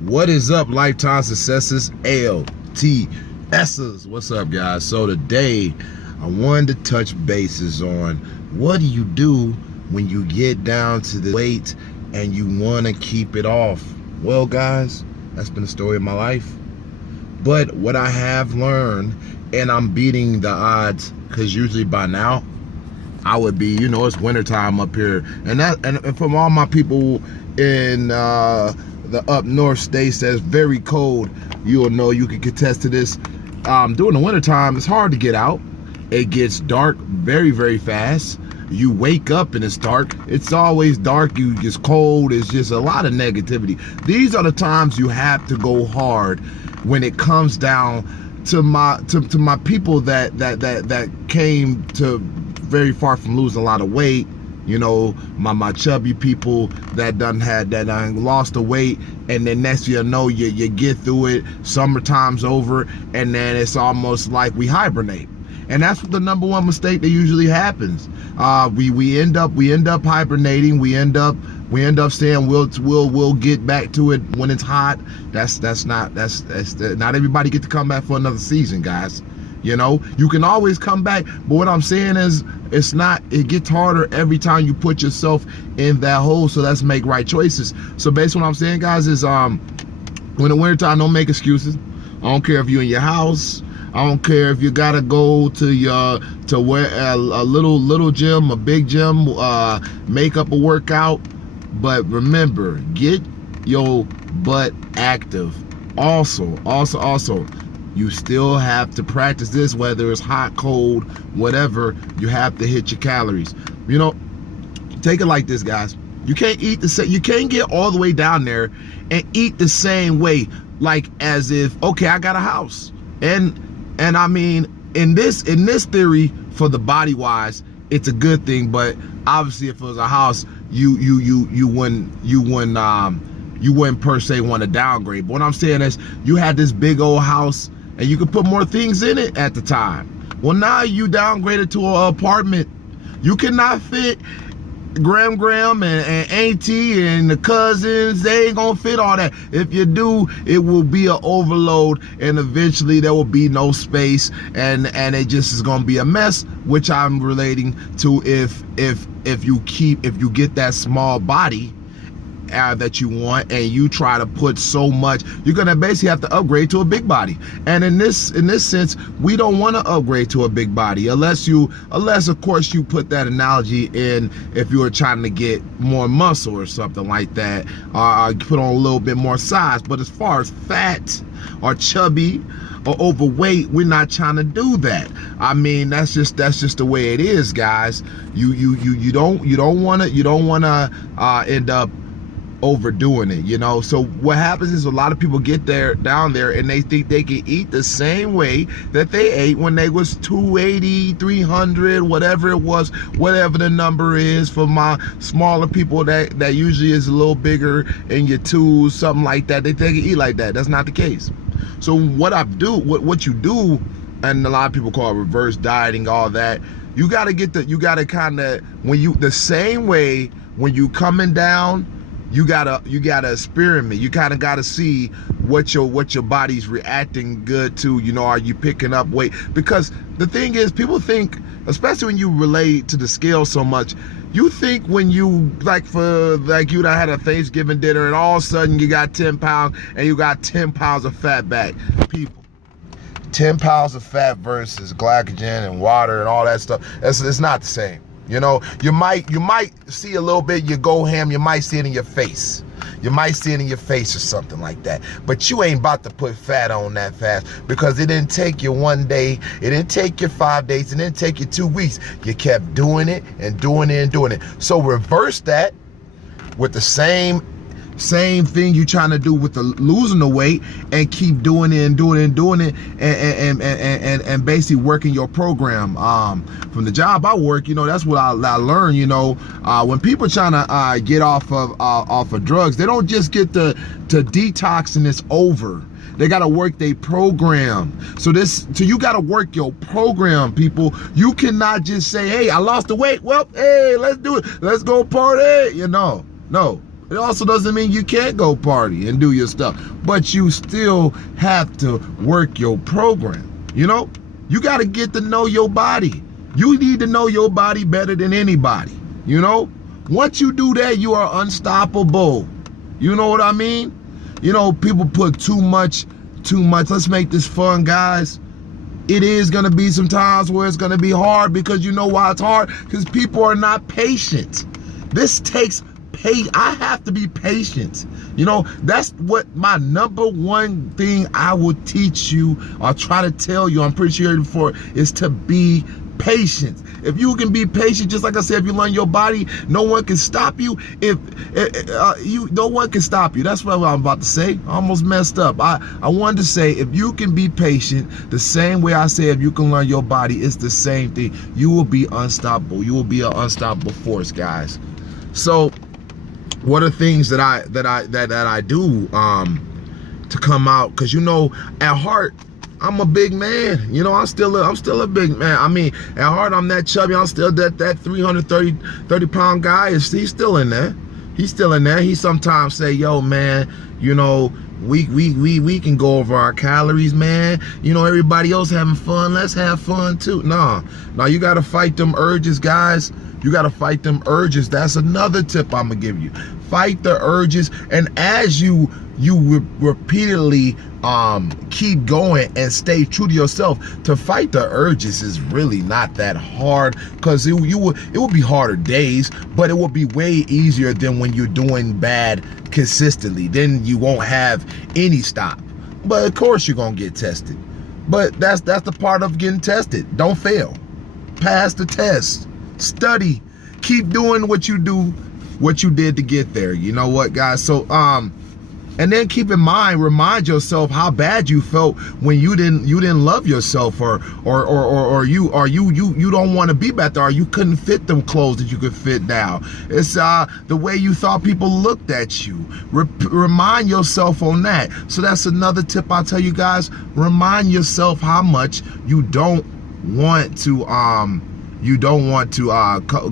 What is up, Lifetime Successes, LTSs? What's up, guys? So today I wanted to touch bases on what do you do when you get down to the weight and you want to keep it off. Well, guys, that's been the story of my life. But what I have learned, and I'm beating the odds, because usually by now I would be, it's wintertime up here, and from all my people in the up north states that's very cold, you'll know, you can contest to this. During the wintertime, it's hard to get out. It gets dark very, very fast. You wake up and it's dark. It's always dark. It's cold. It's just a lot of negativity. These are the times you have to go hard when it comes down to my people that came to very far from losing a lot of weight. My chubby people that done lost the weight, and then next you know you get through it, summertime's over, and then it's almost like we hibernate. And that's the number one mistake that usually happens. We end up hibernating. We end up saying we'll get back to it when it's hot. That's not everybody get to come back for another season, guys. You can always come back, but what I'm saying is it gets harder every time you put yourself in that hole. So let's make right choices. So basically what I'm saying, guys, is when the wintertime, don't make excuses. I don't care if you're in your house. I don't care if you gotta go to where a little gym, a big gym, make up a workout. But remember, get your butt active. Also, you still have to practice this, whether it's hot, cold, whatever. You have to hit your calories. Take it like this, guys. You can't eat you can't get all the way down there and eat the same way, like as if, okay, I got a house. And I mean, in this theory, for the body wise, it's a good thing. But obviously, if it was a house, you wouldn't per se want to downgrade. But what I'm saying is, you had this big old house and you could put more things in it at the time. Well, now you downgraded to an apartment. You cannot fit Graham and Auntie and the cousins. They ain't gonna fit all that. If you do, it will be an overload, and eventually there will be no space, and it just is gonna be a mess, which I'm relating to if you get that small body that you want, and you try to put so much, you're gonna basically have to upgrade to a big body. And in this sense, we don't want to upgrade to a big body unless of course you put that analogy in, if you were trying to get more muscle or something like that, put on a little bit more size. But as far as fat or chubby or overweight, we're not trying to do that. I mean, that's just the way it is, guys. You don't want to end up overdoing it, So what happens is, a lot of people get down there and they think they can eat the same way that they ate when they was 280, 300, whatever it was, whatever the number is. For my smaller people that usually is a little bigger in your twos, something like that, they think they can eat like that. That's not the case. So what you do, and a lot of people call it reverse dieting, all that, you gotta kind of, the same way when you coming down, you gotta experiment. You kind of gotta see what your body's reacting good to. Are you picking up weight? Because the thing is, people think, especially when you relate to the scale so much, you think when you you that had a Thanksgiving dinner and all of a sudden you got 10 pounds and you got 10 pounds of fat back. People, 10 pounds of fat versus glycogen and water and all that stuff, it's not the same. You might see a little bit, you go ham, you might see it in your face. You might see it in your face or something like that. But you ain't about to put fat on that fast, because it didn't take you one day, it didn't take you 5 days, it didn't take you 2 weeks. You kept doing it and doing it and doing it. So reverse that with the same thing you trying to do with the losing the weight, and keep doing it and doing it and doing it, and basically working your program. From the job I work, that's what I learned. When people trying to get off of drugs, they don't just get to detox and it's over. They got to work their program. So you got to work your program, people. You cannot just say, hey, I lost the weight. Well, hey, let's do it. Let's go party. You know, no. It also doesn't mean you can't go party and do your stuff, but you still have to work your program. You know, you got to get to know your body. You need to know your body better than anybody. You know, once you do that, you are unstoppable. You know what I mean? You know, people put too much. Let's make this fun, guys. It is going to be some times where it's going to be hard, because you know why it's hard? Because people are not patient. This takes I have to be patient. You know, that's what my number one thing I will teach you, or try to tell you, I'm pretty sure before, is to be patient. If you can be patient, just like I said, if you learn your body, no one can stop you. No one can stop you. That's what I'm about to say. I almost messed up. I wanted to say, if you can be patient, the same way I say if you can learn your body, it's the same thing. You will be unstoppable. You will be an unstoppable force, guys. So what are things that I do to come out? Because, you know, at heart, I'm a big man. You know, I'm still a big man. I mean, at heart, I'm that chubby. I'm still that 330 pound guy. He's still in there. He's still in there. He sometimes say, yo, man, you know, we can go over our calories, man. You know, everybody else having fun. Let's have fun too. No, you got to fight them urges, guys. You got to fight them urges. That's another tip I'm going to give you. Fight the urges. And as you repeatedly keep going and stay true to yourself, to fight the urges is really not that hard, because it will be harder days, but it will be way easier than when you're doing bad consistently. Then you won't have any stop. But of course you're going to get tested. But that's the part of getting tested. Don't fail. Pass the test. Study, keep doing what you did to get there. You know what, guys? So and then keep in mind, remind yourself how bad you felt when you didn't love yourself, or you don't want to be back there, or you couldn't fit them clothes that you could fit now. It's the way you thought people looked at you. Remind yourself on that. So that's another tip I tell you guys. Remind yourself how much you don't want to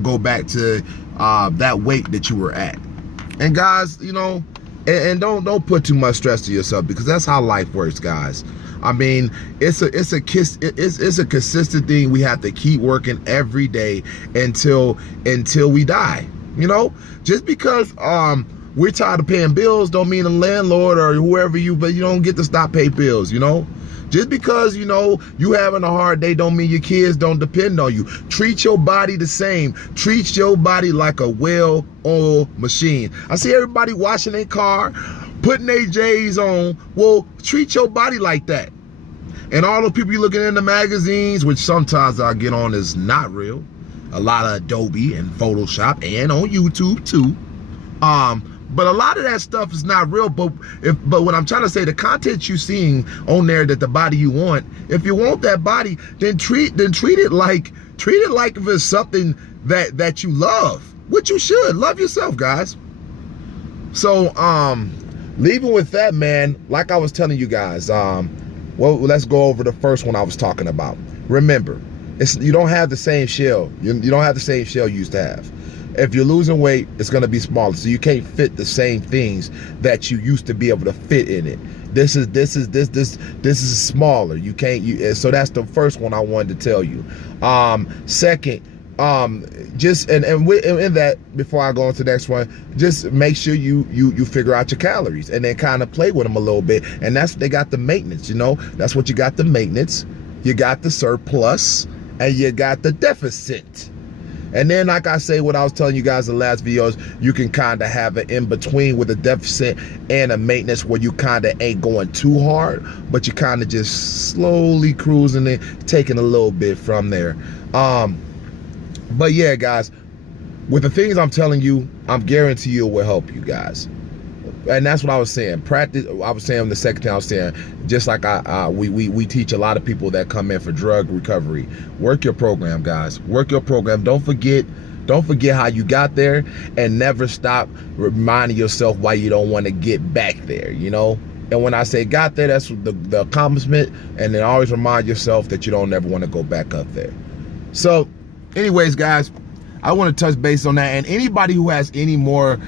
go back to that weight that you were at. And guys, you know, and don't put too much stress to yourself, because that's how life works, guys. I mean, it's a consistent thing. We have to keep working every day until we die. You know, just because we're tired of paying bills don't mean the landlord or whoever you don't get to stop paying bills. You know, just because, you know, you having a hard day don't mean your kids don't depend on you. Treat your body the same. Treat your body like a well-oiled machine. I see everybody washing their car, putting their J's on. Well, treat your body like that. And all the people you looking in the magazines, which sometimes I get on, is not real. A lot of Adobe and Photoshop, and on YouTube too. But a lot of that stuff is not real. But what I'm trying to say, the content you're seeing on there, that the body you want, if you want that body, then treat it like if it's something that you love, which you should. Love yourself, guys. So leaving with that, man, like I was telling you guys, well, let's go over the first one I was talking about. Remember, you don't have the same shell. You don't have the same shell you used to have. If you're losing weight, it's going to be smaller, so you can't fit the same things that you used to be able to fit in it. This is smaller. You can't. So that's the first one I wanted to tell you. Second, just in that, before I go on to the next one, just make sure you figure out your calories, and then kind of play with them a little bit. And they got the maintenance. You know, that's what you got: the maintenance, you got the surplus, and you got the deficit. And then, like I say, what I was telling you guys in the last videos, you can kind of have an in-between with a deficit and a maintenance, where you kind of ain't going too hard, but you kind of just slowly cruising it, taking a little bit from there. But yeah, guys, with the things I'm telling you, I'm guarantee you it will help you guys. And that's what I was saying. Practice. I was saying the second time, I was saying, just like we teach a lot of people that come in for drug recovery. Work your program, guys. Work your program. Don't forget how you got there, and never stop reminding yourself why you don't want to get back there. You know, And when I say got there, that's the accomplishment. And then always remind yourself that you don't ever want to go back up there. So anyways, guys, I want to touch base on that. And anybody who has any more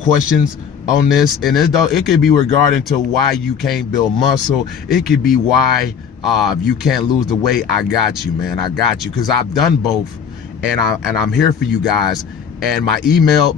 questions on this, and it could be regarding to why you can't build muscle. It could be why you can't lose the weight. I got you, man. I got you, because I've done both, and I'm here for you guys. And my email,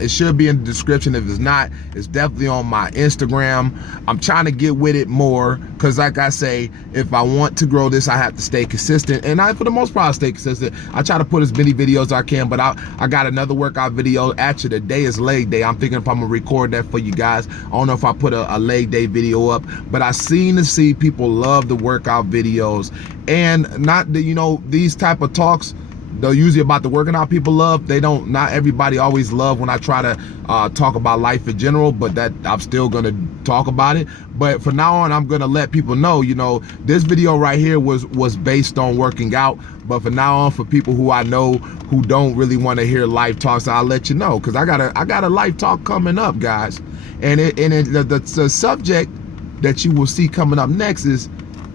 it should be in the description. If it's not, it's definitely on my Instagram. I'm trying to get with it more, because like I say, if I want to grow this, I have to stay consistent. And for the most part, I stay consistent. I try to put as many videos as I can, but I got another workout video. Actually, today is leg day. I'm thinking if I'm gonna record that for you guys. I don't know if I put a leg day video up, but I seem to see people love the workout videos, and not the, you know, these type of talks, they're usually about the working out people love. Not everybody always love when I try to talk about life in general, but that I'm still gonna talk about it. But from now on, I'm gonna let people know, you know, this video right here was based on working out. But from now on, for people who I know who don't really want to hear life talks, I'll let you know, because I got a life talk coming up, guys. And the subject that you will see coming up next is,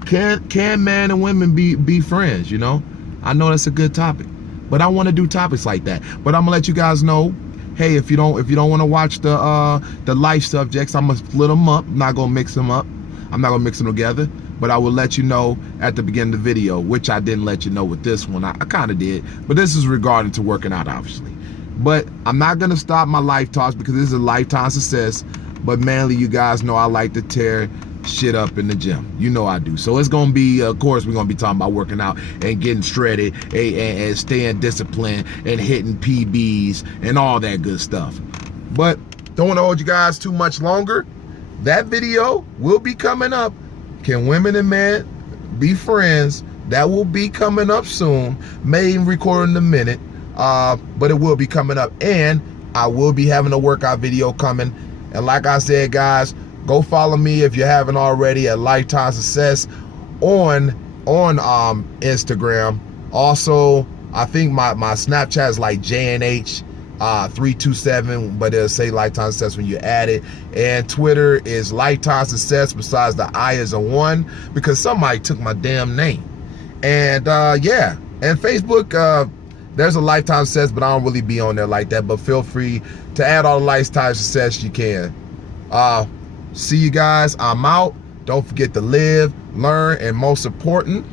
can man and women be friends? You know, I know that's a good topic, but I want to do topics like that. But I'm gonna let you guys know, hey, if you don't want to watch the life subjects, I'm gonna split them up. I'm not gonna mix them up. I'm not gonna mix them together. But I will let you know at the beginning of the video, which I didn't let you know with this one. I kind of did, but this is regarding to working out, obviously. But I'm not gonna stop my life talks, because this is a lifetime success. But mainly, you guys know I like to tear shit up in the gym. You know I do. So it's gonna be, of course, we're gonna be talking about working out and getting shredded and staying disciplined and hitting PBs and all that good stuff. But don't want to hold you guys too much longer. That video will be coming up. Can women and men be friends? That will be coming up soon. May even record in a minute, but it will be coming up. And I will be having a workout video coming. And like I said, guys, go follow me if you haven't already at Lifetime Success on Instagram. Also, I think my Snapchat is like JNH 327, but it'll say Lifetime Success when you add it. And Twitter is Lifetime Success, besides the I is a 1, because somebody took my damn name. And yeah, and Facebook, there's a Lifetime Success, but I don't really be on there like that. But feel free to add all the Lifetime Success you can. See you guys. I'm out. Don't forget to live, learn, and most important,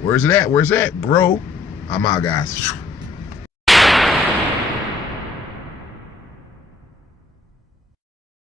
where's it at? Grow. I'm out, guys.